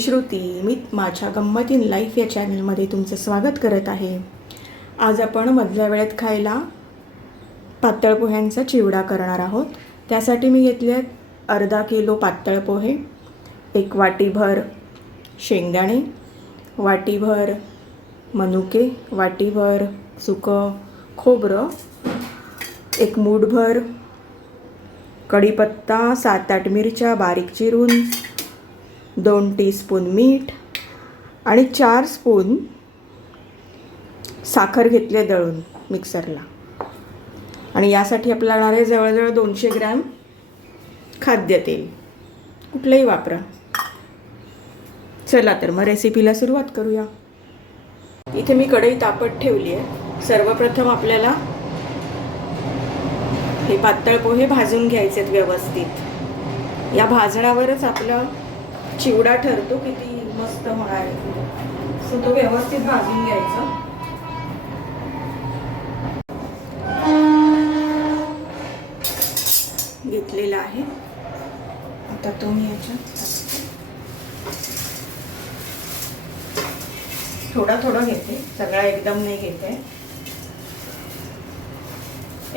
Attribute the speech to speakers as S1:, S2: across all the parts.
S1: मी श्रुती मी माझ्या गंमत in life या चॅनलमध्ये तुमचं स्वागत करत आहे. आज आपण मधल्या वेळेत खायला पातळ पोह्यांचा चिवडा करणार आहोत. त्यासाठी मी घेतले आहेत अर्धा किलो पातळ पोहे एक वाटीभर शेंगदाणे वाटीभर मनुके वाटीभर सुकं खोबरं एक मूठभर कढीपत्ता सात आठ मिरच्या बारीक चिरून दोन टीस्पून मीठ आणि चार स्पून साखर घेतले दळून मिक्सरला. आणि यासाठी आपल्याला लागणार आहे जवळजवळ दोनशे ग्रॅम खाद्यतेल. कुठलंही वापरा. चला तर मग रेसिपीला सुरुवात करूया. इथे मी कढई तापत ठेवली आहे. सर्वप्रथम आपल्याला हे पातळ पोहे भाजून घ्यायचे आहेत व्यवस्थित. या भाजण्यावरच आपलं चिवडा ठरतो किती मस्त होणार सो तो व्यवस्थित भाजून घ्यायचा. घेतलेला आहे. आता तो मी याच्यात थोडा थोडा घेते. सगळा एकदम नाही घेते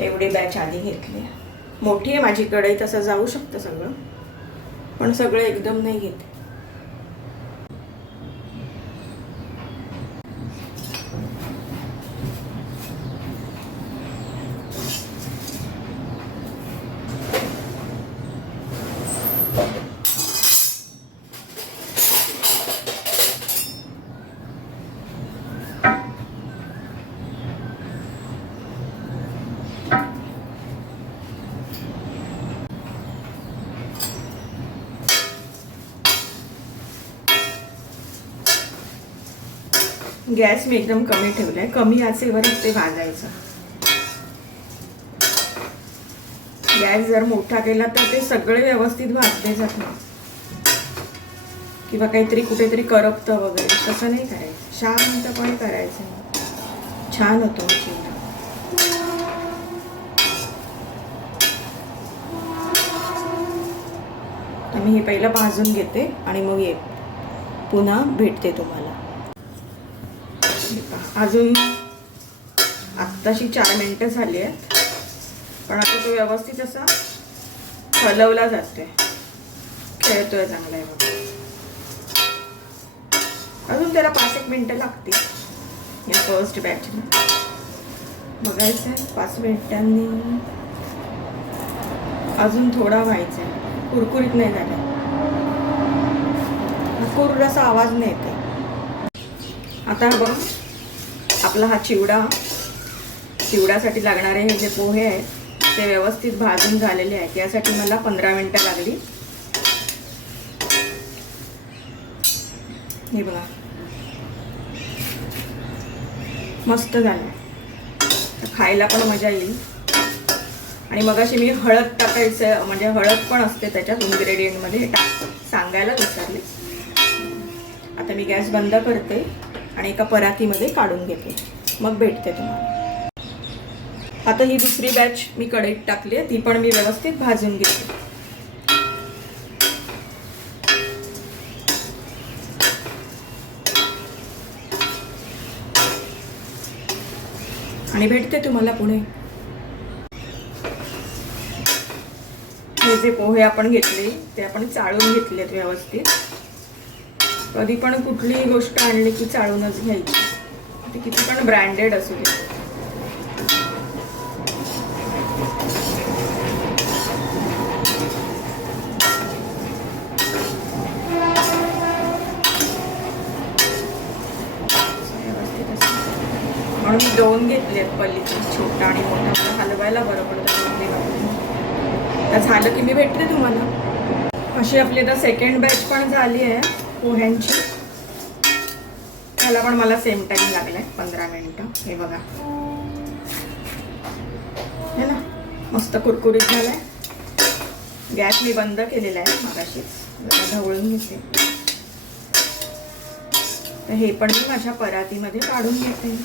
S1: एवढी बॅच आधी घेतली आहे. मोठी आहे माझी कढई तसं जाऊ शकतं सगळं. पण सगळं एकदम नाही घेते. गॅस मी एकदम कमी ठेवलाय. कमी आचेवरच ते भाजायचं. गॅस जर मोठा केला तर ते सगळे व्यवस्थित भाजले जात नाही किंवा काहीतरी कुठेतरी करपतं वगैरे. तसं नाही करायचं. शांतपणे करायचं. छान होतो हो चिवडा मी हे पहिलं भाजून घेते आणि मग ये. पुन्हा भेटते तुम्हाला. अजून आत्ताशी चार मिनटं झाली आहेत. पण आता तो व्यवस्थित असा हलवला जातोय. खेळतोय चांगला आहे बघा. अजून त्याला पाच एक मिनटं लागतील. या फर्स्ट बॅचला बघायचं आहे पाच मिनिटांनी. अजून थोडा व्हायचा आहे. कुरकुरीत नाही झाला. कुरकुर असा आवाज नाही येते आता बघ. आपला हा चिवडा. चिवड्यासाठी लागणारे हे जे पोहे आहेत ते व्यवस्थित भाजून झालेले आहेत. यासाठी मला पंधरा मिनटं लागली. हे बघा. मस्त झालं. खायला पण मजा येईल. आणि मग अशी मी हळद टाकायचं म्हणजे हळद पण असते त्याच्यात इन्ग्रेडियंटमध्ये हे टाक सांगायला विसरले. आता मी गॅस बंद करते. आणि एका परातीमध्ये काढून घेते. मग भेटते तुम्हाला. आता ही दुसरी बॅच मी कढईत टाकली आहे. ती पण मी व्यवस्थित भाजून घेते. आणि भेटते तुम्हाला पुढे. हे जे पोहे आपण घेतले ते आपण चाळून घेतलेत व्यवस्थित. कधी पण कुठलीही गोष्ट आणली की चाळूनच घ्यायची. ती किती पण ब्रँडेड असू दे. म्हणून मी दोन घेतलेत पल्लीचे छोटा आणि मोठा. मला हलवायला बरं पडतं तर झालं की मी भेटते तुम्हाला. अशी आपली आता सेकंड बॅच पण झाली आहे. पोह्यांची. त्याला पण मला सेम टाइम लागलाय पंधरा मिनिटं. हे बघा. है ना मस्त कुरकुरीत झालाय. गॅस मी बंद केलेला आहे मगाशीच जरा ढवळून घेते. तर हे पण मी माझ्या परातीमध्ये काढून घेते.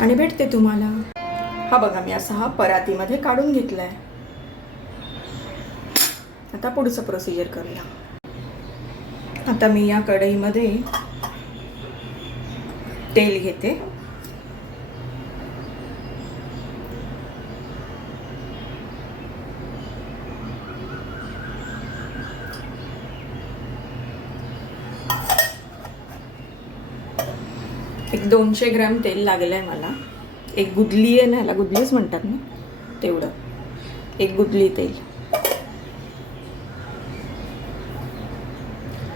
S1: आणि भेटते तुम्हाला. हा बघा मी असा हा परातीमध्ये काढून घेतलाय. आता पुढचं प्रोसिजर करूया. आता मी या कढईमध्ये तेल घेते. एक दोनशे ग्रॅम तेल लागलं आहे मला. एक गुदली आहे ना ह्याला गुदलीच म्हणतात ना तेवढं. एक गुदली तेल.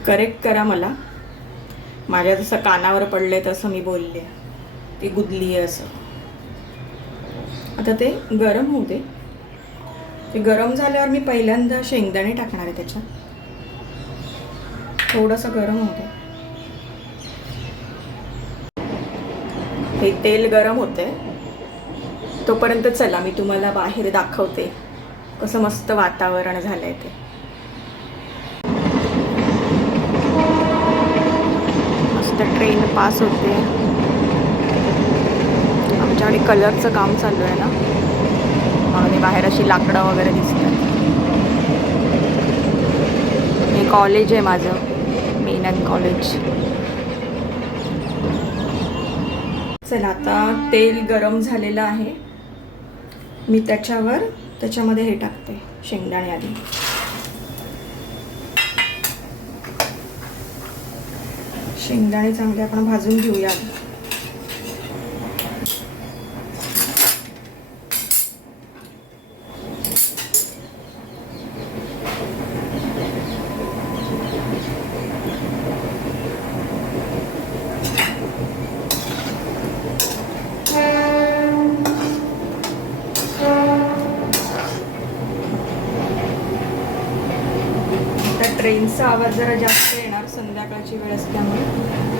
S1: करेक्ट करा मला. माझ्या जसं कानावर पडले तसं मी बोलले. ते गुदली आहे असं. आता ते गरम होऊ दे. ते गरम झाल्यावर मी पहिल्यांदा शेंगदाणे टाकणार आहे त्याच्यात. थोडंसं गरम होतं हे तेल गरम होते तोपर्यंत चला मी तुम्हाला बाहेर दाखवते. कसं मस्त वातावरण झालं आहे ते. मस्त ट्रेन पास होते. आमच्याकडे कलरचं काम चालू आहे ना. म्हणून बाहेर अशी लाकडं वगैरे दिसतात. हे कॉलेज आहे माझं. मेनन कॉलेज चला आता तेल गरम झालेलं आहे. मी त्याच्यावर त्याच्यामध्ये हे टाकते. शेंगदाणे आधी. शेंगदाणे चांगले आपण भाजून घेऊया ट्रेनचा आवाज जरा जास्त येणार संध्याकाळची वेळ असल्यामुळे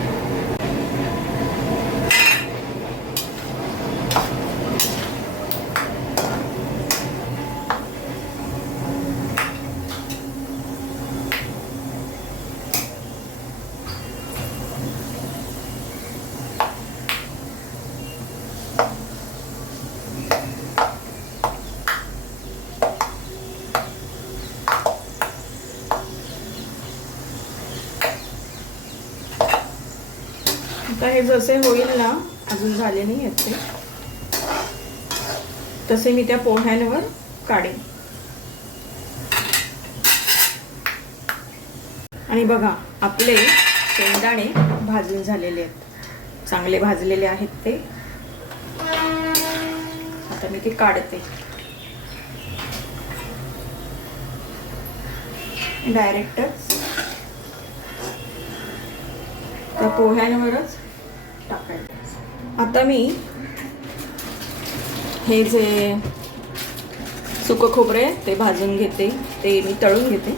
S1: आता हे जसे होईल ना अजून झाले नाही आहेत ते. तसे मी त्या पोह्यांवर काढेन. आणि बघा आपले शेंगदाणे भाजून झालेले आहेत. चांगले भाजलेले आहेत ते. आता मी ते काढते. डायरेक्टच. त्या पोह्यांवरच टाकायचं आता मी हे जे सुकं खोबरे ते भाजून घेते ते मी तळून घेते.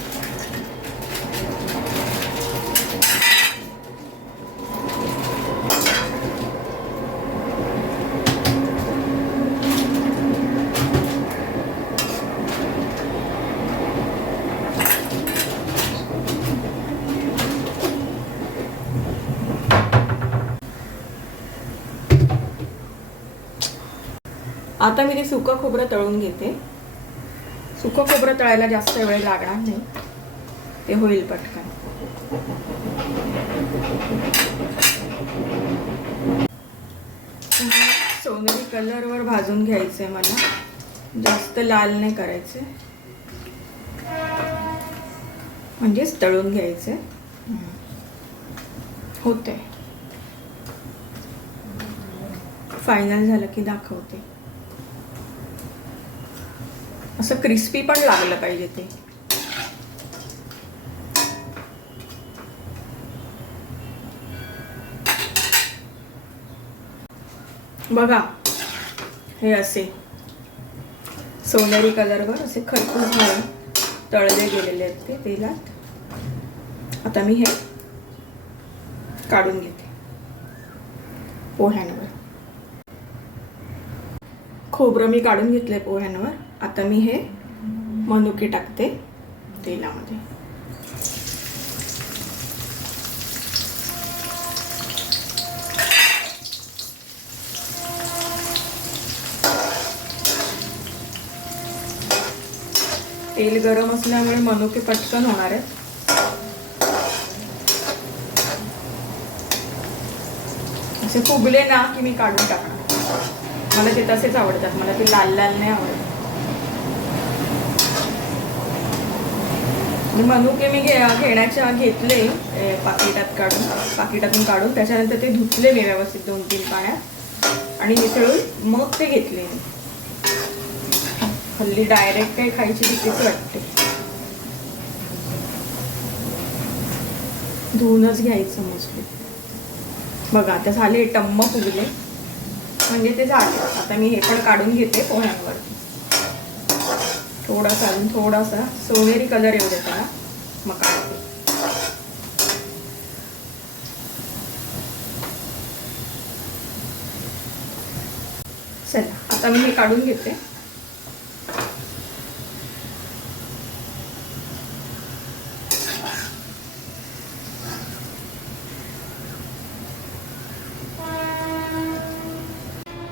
S1: आता मी ते सुकं खोबरं तळून घेते. सुकं खोबरं तळायला जास्त वेळ लागणार नाही. ते होईल पटकन. सोनेरी कलरवर भाजून घ्यायचं आहे मला. जास्त लाल नाही करायचे. म्हणजेच तळून घ्यायचे होते फायनल झालं की दाखवते. असं क्रिस्पी पण लागलं पाहिजे ते. बघा हे असे सोनेरी कलरवर असे खरपूस म्हणून तळले गेलेले आहेत ते तेलात. आता मी हे काढून घेते पोह्यांवर खोबरं मी काढून घेतलंय पोह्यांवर आता मी हे मनुके टाकते तेलामध्ये. तेल गरम असल्यामुळे मनुके पटकन होणार आहेत. असे फुगले ना की मी काढून टाकणार. मला ते तसेच आवडतात. मला ते लाल लाल नाही आवडत. मनुके मी घे घेण्याच्या घेतले पाकिटात काढून पाकिटातून काढून त्याच्यानंतर ते धुतले मी व्यवस्थित दोन तीन पाण्यात. आणि मिसळून मग ते घेतले हल्ली डायरेक्ट काही खायची भीतीच वाटते. धुवूनच घ्यायचं मोस्टली बघा आता झाले टम्म फुगले. म्हणजे ते झाले. आता मी हे पण काढून घेते पोह्यांवर. थोडासा अजून थोडासा सोनेरी कलर येऊ देता मका. चला आता मी हे काढून घेते.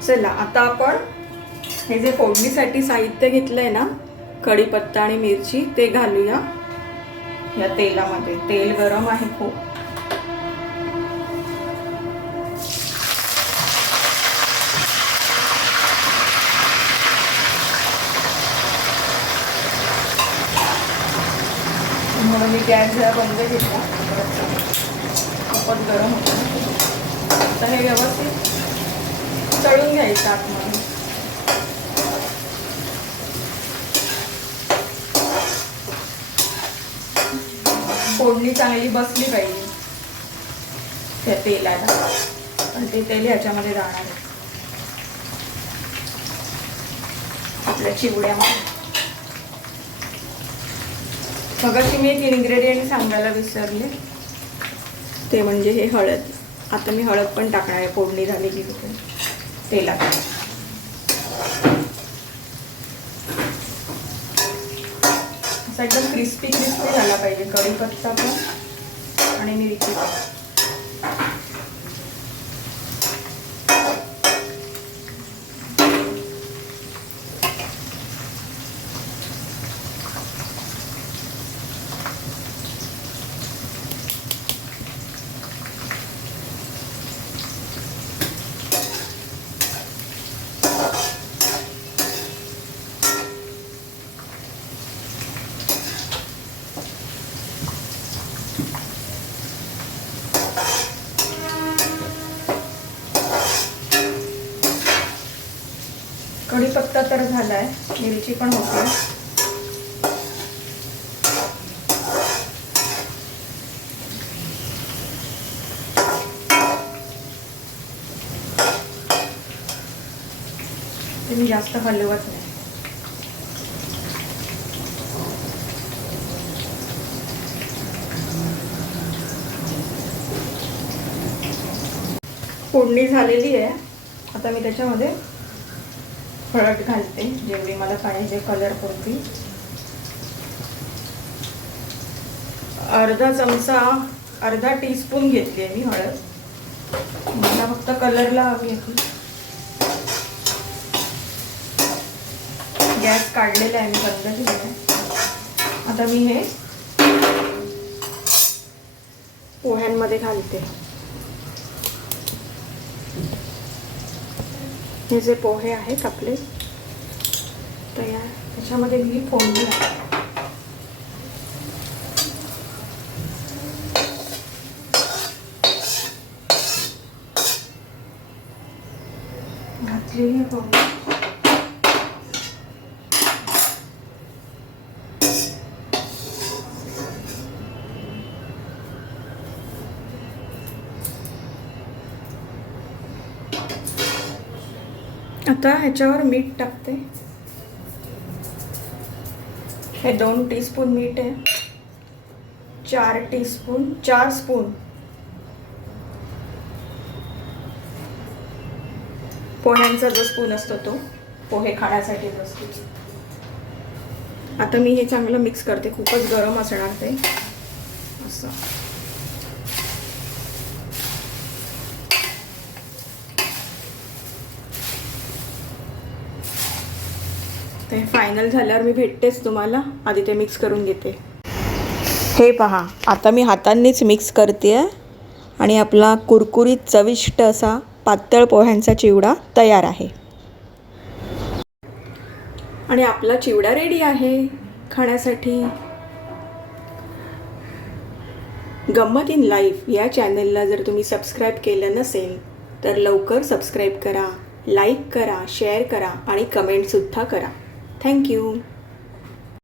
S1: चला आता आपण हे जे फोडणीसाठी साहित्य घेतलंय ना कढीपत्ता आणि मिरची ते घालूया. या तेलामध्ये. तेल गरम आहे खूप. म्हणून मी गॅस जरा बंद घेतला खूपच गरम होतं. आता हे व्यवस्थित तळून घ्यायचं आतमध्ये. फोडणी चांगली बसली पाहिजे त्या तेलाला. पण ते तेल ह्याच्यामध्ये जाणार आहे. आपल्या चिवड्यामध्ये. मगाशी मी एक इन्ग्रेडियंट सांगायला विसरले. ते म्हणजे हे हळद. आता मी हळद पण टाकणार आहे. फोडणी झाली की कुठे. तेलात. असा एकदम क्रिस्पी क्रिस्पी झाला पाहिजे. कढीपत्ता पण. आणि मिरची पण तर झालाय. मिरची पण होते. ते मी जास्त हलवत नाही. फोडणी झालेली आहे. आता मी त्याच्यामध्ये हळद घालते जेवढी मला पाहिजे कलर पुरती अर्धा चमचा अर्धा टीस्पून घेतली आहे मी हळद. मला फक्त कलरला हवी आहे. गॅस काढलेला आहे मी बंद केलेला आता मी हे पोह्यांमध्ये घालते. हे जे पोहे आहेत आपले तयार त्याच्यामध्ये मी फोडणी घालते घातलेली आहे फोडणी आता ह्याच्यावर मीठ टाकते. हे दोन टीस्पून मीठ आहे. चार टीस्पून चार स्पून पोह्यांचा जो स्पून असतो तो पोहे खाण्यासाठी असतो आता मी हे चांगलं मिक्स करते खूपच गरम असणार ते. असं. ते फायनल झाल्यावर मी भेटतेच तुम्हाला. आधी ते मिक्स करून घेते. हे पहा आता मी हातांनीच मिक्स करते आहे आणि आपला कुरकुरीत चविष्ट असा पातळ पोह्यांचा चिवडा तयार आहे. आणि आपला चिवडा रेडी आहे खाण्यासाठी. गंमत इन लाईफ या चॅनलला जर तुम्ही सबस्क्राईब केलं नसेल तर लवकर सबस्क्राईब करा लाईक करा शेअर करा आणि कमेंटसुद्धा करा. Thank you.